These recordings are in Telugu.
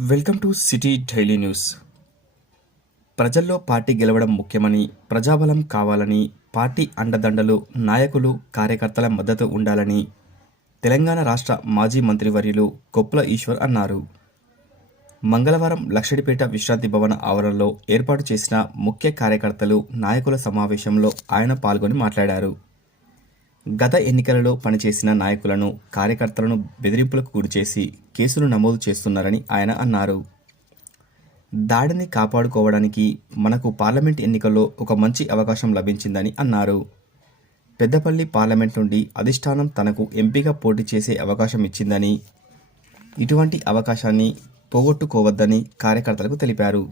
Welcome to city daily news. ప్రజల్లో పార్టీ గెలవడం ముఖ్యమని ప్రజాబలం కావాలని పార్టీ అండదండలు నాయకులు కార్యకర్తల మద్దతు ఉండాలని తెలంగాణ రాష్ట్ర మాజీ మంత్రివర్యులు కొప్పుల ఈశ్వర్ అన్నారు. మంగళవారం లక్షడిపేట విశ్రాంతి భవన ఆవరణలో ఏర్పాటు చేసిన ముఖ్య కార్యకర్తలు నాయకుల సమావేశంలో ఆయన పాల్గొని మాట్లాడారు. గత ఎన్నికలలో పనిచేసిన నాయకులను కార్యకర్తలను బెదిరింపులకు గురిచేసి కేసులు నమోదు చేస్తున్నారని ఆయన అన్నారు. దాడిని కాపాడుకోవడానికి మనకు పార్లమెంట్ ఎన్నికల్లో ఒక మంచి అవకాశం లభించిందని అన్నారు. పెద్దపల్లి పార్లమెంట్ నుండి అధిష్టానం తనకు ఎంపీగా పోటీ చేసే అవకాశం ఇచ్చిందని ఇటువంటి అవకాశాన్ని పోగొట్టుకోవద్దని కార్యకర్తలకు తెలిపారు.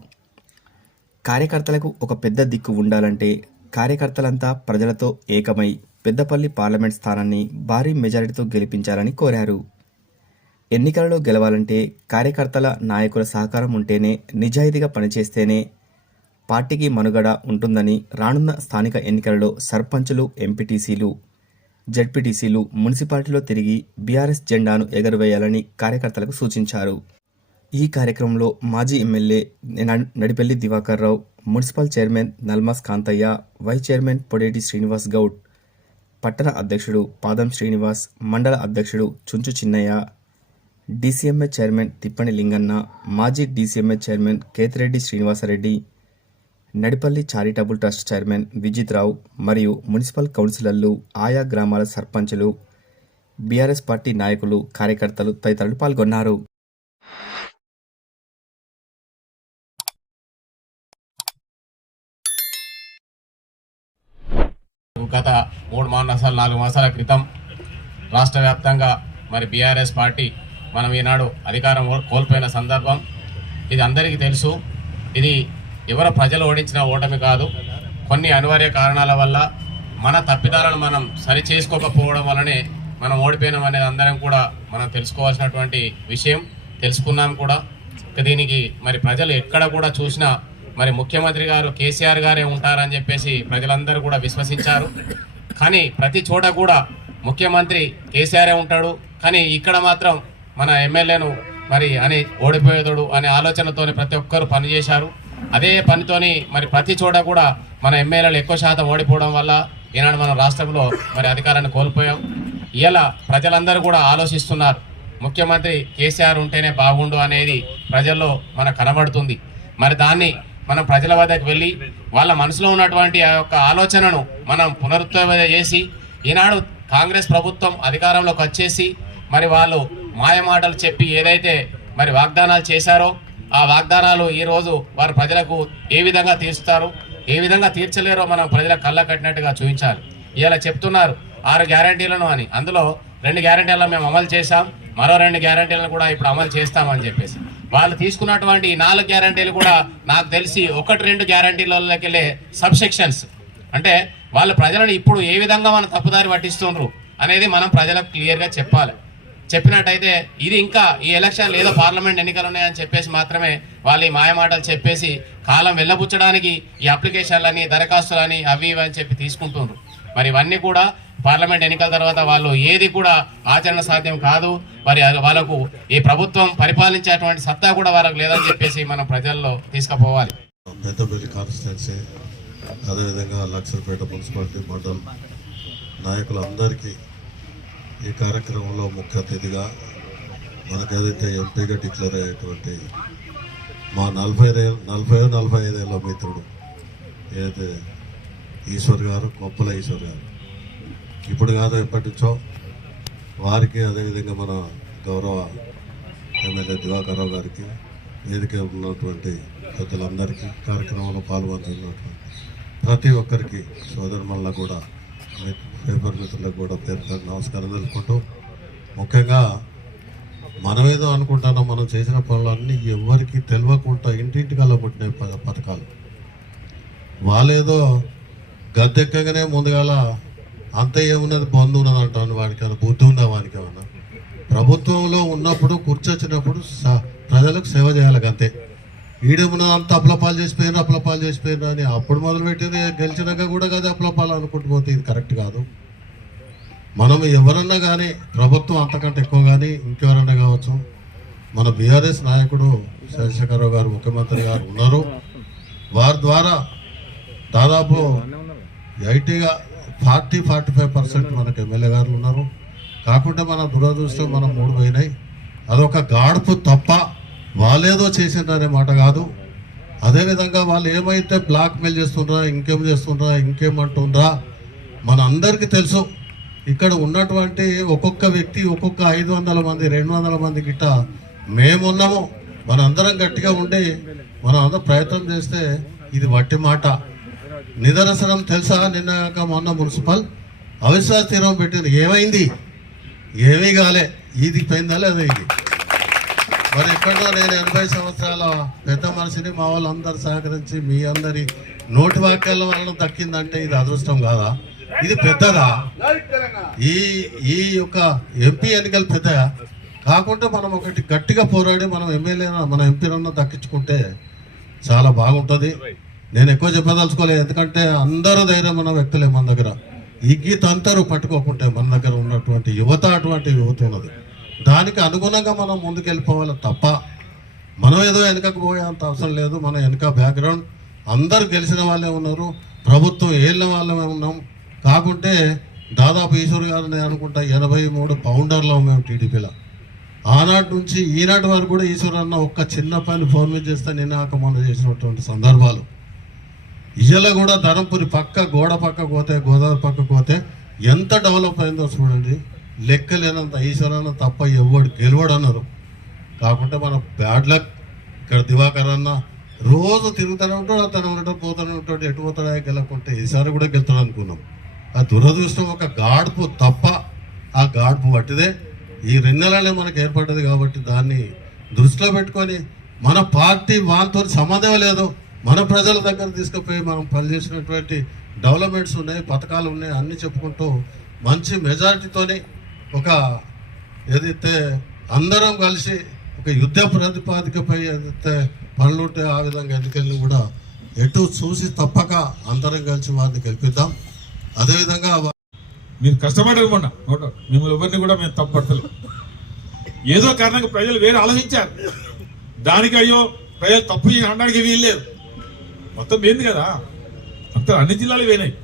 కార్యకర్తలకు ఒక పెద్ద దిక్కు ఉండాలంటే కార్యకర్తలంతా ప్రజలతో ఏకమై పెద్దపల్లి పార్లమెంట్ స్థానాన్ని భారీ మెజారిటీతో గెలిపించాలని కోరారు. ఎన్నికలలో గెలవాలంటే కార్యకర్తల నాయకుల సహకారం ఉంటేనే నిజాయితీగా పనిచేస్తేనే పార్టీకి మనుగడ ఉంటుందని రానున్న స్థానిక ఎన్నికలలో సర్పంచులు ఎంపీటీసీలు జడ్పీటీసీలు మున్సిపాలిటీలో తిరిగి బీఆర్ఎస్ జెండాను ఎగరవేయాలని కార్యకర్తలకు సూచించారు. ఈ కార్యక్రమంలో మాజీ MLA Nadipelli Divakar Rao municipal chairman Nalmas Kanthaiah vice chairman Podeti Srinivas Goud పట్టణ అధ్యక్షుడు పాదం శ్రీనివాస్ మండల అధ్యక్షుడు చుంచు చిన్నయ్య డీసీఎంఏ చైర్మన్ తిప్పని లింగన్న మాజీ DCMA chairman Kethireddy Srinivasa Reddy Nadipalli charitable trust chairman Vijith Rao మరియు మున్సిపల్ కౌన్సిలర్లు ఆయా గ్రామాల సర్పంచులు బీఆర్ఎస్ పార్టీ నాయకులు కార్యకర్తలు తదితరులు పాల్గొన్నారు. గత మూడు మాసాలు నాలుగు మాసాల క్రితం రాష్ట్ర వ్యాప్తంగా మరి బీఆర్ఎస్ పార్టీ మనం ఈనాడు అధికారం కోల్పోయిన సందర్భం. ఇది అందరికీ తెలుసు. ఇది ఎవరు ప్రజలు ఓడించిన ఓటమి కాదు. కొన్ని అనివార్య కారణాల వల్ల మన తప్పిదాలను మనం సరి చేసుకోకపోవడం వల్లనే మనం ఓడిపోయినాం అనేది అందరం కూడా మనం తెలుసుకోవాల్సినటువంటి విషయం. తెలుసుకున్నాం కూడా. దీనికి మరి ప్రజలు ఎక్కడ కూడా చూసినా మరి ముఖ్యమంత్రి గారు కేసీఆర్ గారే ఉంటారని చెప్పేసి ప్రజలందరూ కూడా విశ్వసించారు. కానీ ప్రతి చోట కూడా ముఖ్యమంత్రి కేసీఆరే ఉంటాడు. కానీ ఇక్కడ మాత్రం మన ఎమ్మెల్యేను మరి అని ఓడిపోయేదోడు అనే ఆలోచనతోని ప్రతి ఒక్కరు పనిచేశారు అదే పనితోని మరి ప్రతి చోట కూడా మన ఎమ్మెల్యేలు ఎక్కువ శాతం ఓడిపోవడం వల్ల ఈనాడు మన రాష్ట్రంలో మరి అధికారాన్ని కోల్పోయాం. ఇలా ప్రజలందరూ కూడా ఆలోచిస్తున్నారు. ముఖ్యమంత్రి కేసీఆర్ ఉంటేనే బాగుండు అనేది ప్రజల్లో మన కనబడుతుంది. మరి దాన్ని మనం ప్రజల వద్దకు వెళ్ళి వాళ్ళ మనసులో ఉన్నటువంటి ఆ యొక్క ఆలోచనను మనం పునరుత్వ చేసి ఈనాడు కాంగ్రెస్ ప్రభుత్వం అధికారంలోకి వచ్చేసి మరి వాళ్ళు మాయమాటలు చెప్పి ఏదైతే మరి వాగ్దానాలు చేశారో ఆ వాగ్దానాలు ఈరోజు వారు ప్రజలకు ఏ విధంగా తీరుస్తారు ఏ విధంగా తీర్చలేరో మనం ప్రజలకు కళ్ళ కట్టినట్టుగా చూపించాలి. ఇలా చెప్తున్నారు ఆరు గ్యారంటీలను అని. అందులో రెండు గ్యారంటీలను మేము అమలు చేశాం మరో రెండు గ్యారంటీలను కూడా ఇప్పుడు అమలు చేస్తామని చెప్పేసి. వాళ్ళు తీసుకున్నటువంటి నాలుగు గ్యారంటీలు కూడా నాకు తెలిసి ఒకటి రెండు గ్యారంటీలకి వెళ్ళే సబ్సెక్షన్స్. అంటే వాళ్ళు ప్రజలను ఇప్పుడు ఏ విధంగా మన తప్పుదారి పట్టిస్తుండ్రు అనేది మనం ప్రజలకు క్లియర్గా చెప్పాలి. చెప్పినట్టయితే ఇది ఇంకా ఈ ఎలక్షన్ ఏదో పార్లమెంట్ ఎన్నికలు ఉన్నాయని చెప్పేసి మాత్రమే వాళ్ళు ఈ మాయమాటలు చెప్పేసి కాలం వెళ్ళబుచ్చడానికి ఈ అప్లికేషన్లని దరఖాస్తులని అవి ఇవి అని చెప్పి తీసుకుంటున్నారు మరి ఇవన్నీ కూడా పార్లమెంట్ ఎన్నికల తర్వాత వాళ్ళు ఏది కూడా ఆచరణ సాధ్యం కాదు. మరి వాళ్ళకు ఈ ప్రభుత్వం పరిపాలించేటువంటి సత్తా కూడా వాళ్ళకు లేదని చెప్పేసి మనం ప్రజల్లో తీసుకుపోవాలి. పెద్దపల్లి కాన్స్టిట్యున్సీ అదేవిధంగా లక్షలపేట మున్సిపాలిటీ మండల్ నాయకులందరికీ ఈ కార్యక్రమంలో ముఖ్య అతిథిగా మనకు ఏదైతే ఎంపీగా డిక్లేర్ అయ్యేటువంటి మా నలభై నలభై నలభై ఐదేళ్ళ మిత్రుడు ఏదైతే ఈశ్వర్ గారు కొప్పల ఈశ్వర్ గారు ఇప్పుడు కాదు ఎప్పటి నుంచో వారికి అదేవిధంగా మన గౌరవ ఎమ్మెల్యే దివాకర్రావు గారికి వేదిక ఉన్నటువంటి పెద్దలందరికీ కార్యక్రమంలో పాల్గొంటున్నటువంటి ప్రతి ఒక్కరికి సోదరుమల్ల కూడా పేపర్ మిత్రులకు కూడా పేరు నమస్కారం తెలుపుకుంటూ ముఖ్యంగా మనమేదో అనుకుంటానో మనం చేసిన పనులన్నీ ఎవరికి తెలియకుండా ఇంటింటికల్లా పుట్టిన ప- పథకాలు. వాళ్ళేదో గద్దెక్కగానే ముందుగాల అంత ఏమున్నది బంధు ఉన్నది అంటాను వానికి బుద్ధి ఉందా వానికి ఏమన్నా? ప్రభుత్వంలో ఉన్నప్పుడు కూర్చొచ్చినప్పుడు స- ప్రజలకు సేవ చేయాలి అంతే ఈడేమున్నది అంత అప్లపాలు చేసిపోయినా అప్లపాలు చేసిపోయినా అని అప్పుడు మొదలుపెట్టింది గెలిచినాక కూడా కదా అప్లపాలు అనుకుంటుపోతే ఇది కరెక్ట్ కాదు. మనం ఎవరన్నా కానీ ప్రభుత్వం అంతకంటే ఎక్కువ కానీ ఇంకెవరన్నా కావచ్చు మన బీఆర్ఎస్ నాయకుడు చంద్రశేఖరరావు గారు ముఖ్యమంత్రి గారు ఉన్నారు. వారి ద్వారా దాదాపు ఐటీగా ఫార్టీ ఫార్టీ ఫైవ్ పర్సెంట్ మనకు ఎమ్మెల్యే గారు ఉన్నారు. కాకుండా మన దురదృష్టం మనం మూడు పోయినాయి. అదొక గాడుపు తప్ప వాళ్ళేదో చేసిందనే మాట కాదు. అదేవిధంగా వాళ్ళు ఏమైతే బ్లాక్ మెయిల్ చేస్తుండ్రా ఇంకేం చేస్తుండ్రా ఇంకేమంటుండ్రా మన అందరికీ తెలుసు. ఇక్కడ ఉన్నటువంటి ఒక్కొక్క వ్యక్తి ఒక్కొక్క ఐదు వందల మంది రెండు వందల మంది గిట్ట మేమున్నాము. మన అందరం గట్టిగా ఉండి మనం అందరం ప్రయత్నం చేస్తే ఇది వట్టి మాట. నిదర్శనం తెలుసా? నిన్న మొన్న మున్సిపల్. అవిశ్వాస తీరం పెట్టింది. ఏమైంది? ఏమీ కాలే. ఇది పోయిందా లేదా ఇది? మరి ఎక్కడో నేను ఎనభై సంవత్సరాల పెద్ద మనిషిని మా వాళ్ళందరూ సహకరించి మీ అందరి నోటి వాక్యాల వలన దక్కిందంటే ఇది అదృష్టం కాదా? ఇది పెద్దదా? ఈ ఈ యొక్క ఎంపీ ఎన్నికలు పెద్దగా కాకుండా మనం ఒకటి గట్టిగా పోరాడి మనం ఎమ్మెల్యేన మన ఎంపీనన్నా దక్కించుకుంటే చాలా బాగుంటుంది. నేను ఎక్కువ చెప్పదలుచుకోలేదు. ఎందుకంటే అందరూ ధైర్యం ఉన్న వ్యక్తులే మన దగ్గర. ఇగ్గిత తంతరు పట్టుకోకుంటే మన దగ్గర ఉన్నటువంటి యువత అటువంటి యువత ఉన్నది. దానికి అనుగుణంగా మనం ముందుకెళ్ళిపోవాలి తప్ప మనం ఏదో వెనకకు పోయేంత అవసరం లేదు. మన వెనక బ్యాక్గ్రౌండ్ అందరూ గెలిచిన వాళ్ళే ఉన్నారు. ప్రభుత్వం ఏళ్ళ వాళ్ళమే ఉన్నాం. కాకుంటే దాదాపు ఈశ్వర్ గారు నేను అనుకుంటా ఎనభై మూడు పౌండర్లో మేము టీడీపీలో ఆనాటి నుంచి ఈనాటి వరకు కూడా ఈశ్వర్ అన్న ఒక్క చిన్న పని ఫోన్ మీద చేస్తే నేను ఆక మొన్న చేసినటువంటి సందర్భాలు. ఇయ్యలో కూడా ధరంపురి పక్క గోడ పక్క పోతే గోదావరి పక్క పోతే ఎంత డెవలప్ అయిందో చూడండి. లెక్కలేనంత ఈశ్వరన్న తప్ప ఎవడు గెలవడు అన్నారు కాకుంటే మన బ్యాడ్ లక్ ఇక్కడ దివాకర్ అన్న రోజు తిరుగుతూనే ఉంటాడు అతను ఉంటాడు పోతూనే ఉంటాడు ఎటు పోతాడా గెలకుంటే ఈసారి కూడా గెలుతాడు అనుకున్నాం. ఆ దురదృష్టం ఒక గాడుపు తప్ప ఆ గాడుపు పట్టిదే. ఈ రెండు మనకు ఏర్పడ్డది కాబట్టి దాన్ని దృష్టిలో పెట్టుకొని మన పార్టీ వాంతో సంబంధమే లేదు. మన ప్రజల దగ్గర తీసుకుపోయి మనం పనిచేసినటువంటి డెవలప్మెంట్స్ ఉన్నాయి పథకాలు ఉన్నాయి అన్నీ చెప్పుకుంటూ మంచి మెజారిటీతోని ఒక ఏదైతే అందరం కలిసి ఒక యుద్ధ ప్రాతిపాదికపై ఏదైతే పనులుంటే ఆ విధంగా ఎన్నికలను కూడా ఎటు చూసి తప్పక అందరం కలిసి వారిని గెలిపిద్దాం. అదేవిధంగా మీరు కష్టపడ్డారు మొన్న మిమ్మల్ని ఎవరిని కూడా మేము తప్పడతలేదు ఏదో కారణంగా ప్రజలు వేరే ఆలోచించారు. దానికి అయ్యో ప్రజలు తప్పు చేయడానికి వీల్లేదు. మొత్తం పోయింది కదా? మొత్తం అన్ని జిల్లాలు పోయినాయి.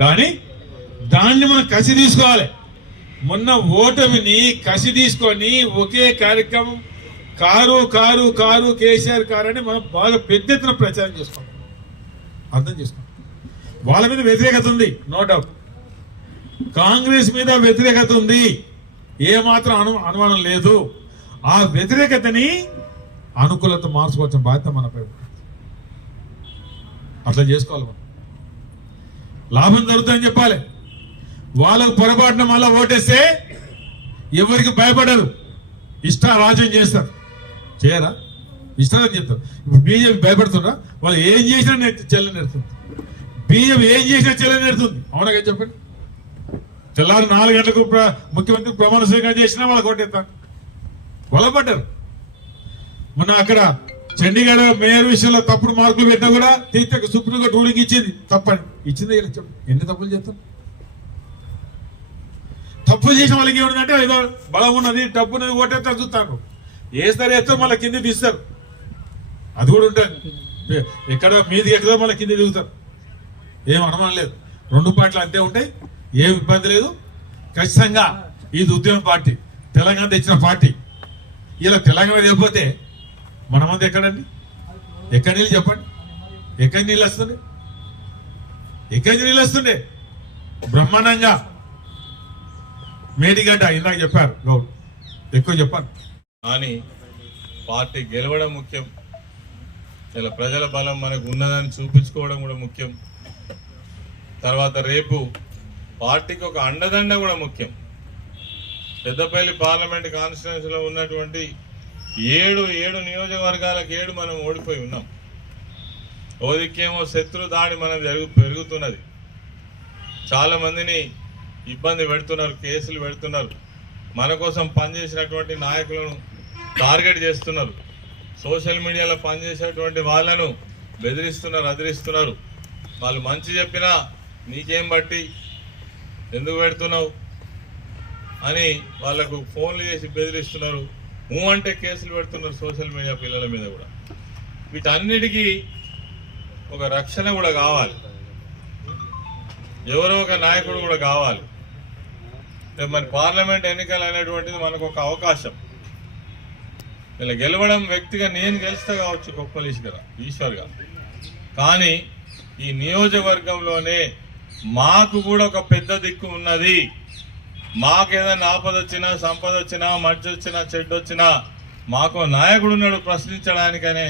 కానీ దాన్ని మనం కసి తీసుకోవాలి. మొన్న ఓటమిని కసి తీసుకొని ఒకే కార్యక్రమం car car car KCR car అని మనం బాగా పెద్ద ఎత్తున ప్రచారం చేసుకోవాలి అర్థం చేసుకోండి వాళ్ళ మీద వ్యతిరేకత ఉంది నో డౌట్ కాంగ్రెస్ మీద వ్యతిరేకత ఉంది. ఏమాత్రం అను అనుమానం లేదు. ఆ వ్యతిరేకతని అనుకూలత మార్చుకోవాల్సిన బాధ్యత మనపై ఉంది. అట్లా చేసుకోవాలి మనం. లాభం జరుగుతుందని చెప్పాలి. వాళ్ళకు పొరపాటున మళ్ళీ ఓటేస్తే ఎవరికి భయపడరు. ఇష్ట రాజ్యం చేస్తారు. చేయరా? ఇష్టాలని చెప్తారు ఇప్పుడు బీజేపీ భయపడుతున్నా వాళ్ళు ఏం చేసినా నేర్చు చెల్లని నేర్తుంది బీజేపీ ఏం చేసినా చెల్లని నేర్తుంది అవునా కదా చెప్పండి? తెల్లారు నాలుగు గంటలకు ప్ర- ముఖ్యమంత్రి ప్రమాణ స్వీకారం చేసినా వాళ్ళు కొట్టేస్తారు కొలబడ్డారు మొన్న అక్కడ చండీగఢ్ మేయర్ విషయంలో తప్పుడు మార్కులు పెట్టినా కూడా తీర్థకు సుప్రీంకోర్టు రూలింగ్ ఇచ్చింది. తప్పని ఇచ్చింది ఎన్ని తప్పులు చేస్తాం? తప్పులు చేసిన వాళ్ళకి ఏమిటంటే ఏదో బలం ఉన్నది డబ్బు ఉన్నది ఓటేస్తారు చూస్తాను వేస్తారు వేస్తారు మళ్ళీ కింద తీస్తారు. అది కూడా ఉంటుంది. ఎక్కడ మీది ఎక్కడో మళ్ళీ కింద దిగుతారు ఏం అనుమానం లేదు. రెండు పార్టీలు అంతే ఉంటాయి. ఏం ఇబ్బంది లేదు. ఖచ్చితంగా ఇది ఉద్యమ పార్టీ. తెలంగాణ తెచ్చిన పార్టీ. ఇలా తెలంగాణ లేకపోతే మన మంది ఎక్కడండి? ఎక్కడి నీళ్ళు చెప్పండి. ఎక్కడి నీళ్ళు వస్తుండే ఎక్కడి నుంచి నీళ్ళు వస్తుండే బ్రహ్మాండంగా. మేడిగడ్డ ఇందాక చెప్పారు గౌడ్. ఎక్కువ చెప్పాను కానీ పార్టీ గెలవడం ముఖ్యం. ఇలా ప్రజల బలం మనకు ఉన్నదని చూపించుకోవడం కూడా ముఖ్యం. తర్వాత రేపు పార్టీకి ఒక అండదండ కూడా ముఖ్యం. పెద్దపల్లి పార్లమెంట్ కాన్స్టిట్యున్సీలో ఉన్నటువంటి ఏడు ఏడు నియోజకవర్గాలకు ఏడు మనం ఓడిపోయి ఉన్నాం. ఓదికేమో శత్రు దాడి మనం జరుగు పెరుగుతున్నది. చాలామందిని ఇబ్బంది పెడుతున్నారు కేసులు పెడుతున్నారు. మన కోసం పనిచేసినటువంటి నాయకులను టార్గెట్ చేస్తున్నారు. సోషల్ మీడియాలో పనిచేసేటువంటి వాళ్ళను బెదిరిస్తున్నారు అదిరిస్తున్నారు. వాళ్ళు మంచి చెప్పినా నీకేం బట్టి ఎందుకు పెడుతున్నావు అని వాళ్ళకు ఫోన్లు చేసి బెదిరిస్తున్నారు. ఊ అంటే కేసులు పెడుతున్నారు సోషల్ మీడియా పిల్లల మీద కూడా. వీటన్నిటికీ ఒక రక్షణ కూడా కావాలి. ఎవరో ఒక నాయకుడు కూడా కావాలి. మరి పార్లమెంట్ ఎన్నికలు అనేటువంటిది మనకు ఒక అవకాశం. ఇలా గెలవడం వ్యక్తిగా నేను గెలుస్తా కావచ్చు గొప్పలు ఈశ్వర్ ఈశ్వర్గా. కానీ ఈ నియోజకవర్గంలోనే మాకు కూడా ఒక పెద్ద దిక్కు ఉన్నది. మాకు ఏదైనా ఆపద వచ్చినా సంపద వచ్చినా మధ్య వచ్చినా చెడ్డు వచ్చినా మాకు నాయకుడు ఉన్నాడు ప్రశ్నించడానికనే.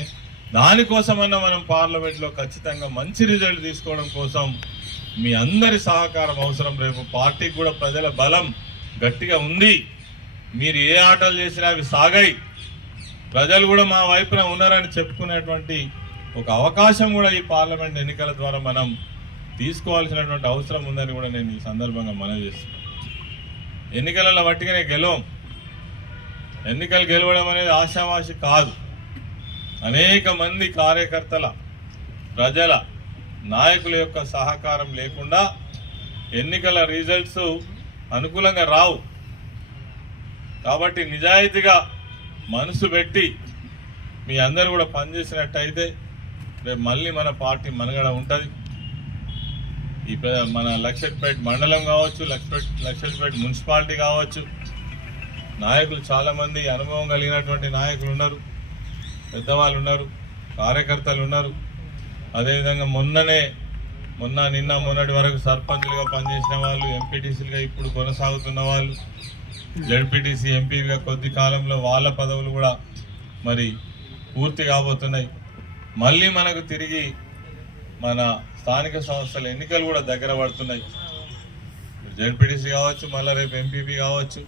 దానికోసమన్నా మనం పార్లమెంట్లో ఖచ్చితంగా మంచి రిజల్ట్ తీసుకోవడం కోసం మీ అందరి సహకారం అవసరం. రేపు పార్టీకి కూడా ప్రజల బలం గట్టిగా ఉంది. మీరు ఏ ఆటలు చేసినా అవి సాగాయి. ప్రజలు కూడా మా వైపున ఉన్నారని చెప్పుకునేటువంటి ఒక అవకాశం కూడా ఈ పార్లమెంట్ ఎన్నికల ద్వారా మనం తీసుకోవాల్సినటువంటి అవసరం ఉందని కూడా నేను ఈ సందర్భంగా మనవి చేస్తున్నాను. ఎన్నికలలో వట్టిగానే గెలవం. ఎన్నికలు గెలవడం అనేది ఆశావాసి కాదు. అనేక మంది కార్యకర్తల ప్రజల నాయకుల యొక్క సహకారం లేకుండా ఎన్నికల రిజల్ట్స్ అనుకూలంగా రావు. కాబట్టి నిజాయితీగా మనసు పెట్టి మీ అందరూ కూడా పనిచేసినట్టయితే రేపు మళ్ళీ మన పార్టీ మనగడ ఉంటుంది. ఈ మన లక్షట్పేట మండలం కావచ్చు లక్షపేట లక్షట్పేట మున్సిపాలిటీ కావచ్చు నాయకులు చాలామంది అనుభవం కలిగినటువంటి నాయకులు ఉన్నారు పెద్దవాళ్ళు ఉన్నారు కార్యకర్తలు ఉన్నారు. అదేవిధంగా మొన్ననే మొన్న నిన్న మొన్నటి వరకు సర్పంచులుగా పనిచేసిన వాళ్ళు ఎంపీటీసీలుగా ఇప్పుడు కొనసాగుతున్న వాళ్ళు జడ్పీటీసీ ఎంపీలుగా కొద్ది కాలంలో వాళ్ళ పదవులు కూడా మరి పూర్తి కాబోతున్నాయి. మళ్ళీ మనకు తిరిగి మన స్థానిక సంస్థల ఎన్నికలు కూడా దగ్గర పడుతున్నాయి. జడ్పీటీసీ కావచ్చు మళ్ళీ రేపు ఎంపీపీ కావచ్చు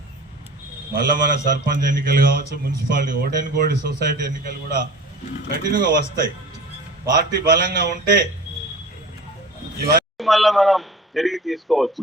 మళ్ళీ మన సర్పంచ్ ఎన్నికలు కావచ్చు మున్సిపాలిటీ ఓటెన్ కోడి సొసైటీ ఎన్నికలు కూడా కంటిన్యూగా వస్తాయి. పార్టీ బలంగా ఉంటే ఇవన్నీ మళ్ళీ మనం తిరిగి తీసుకోవచ్చు.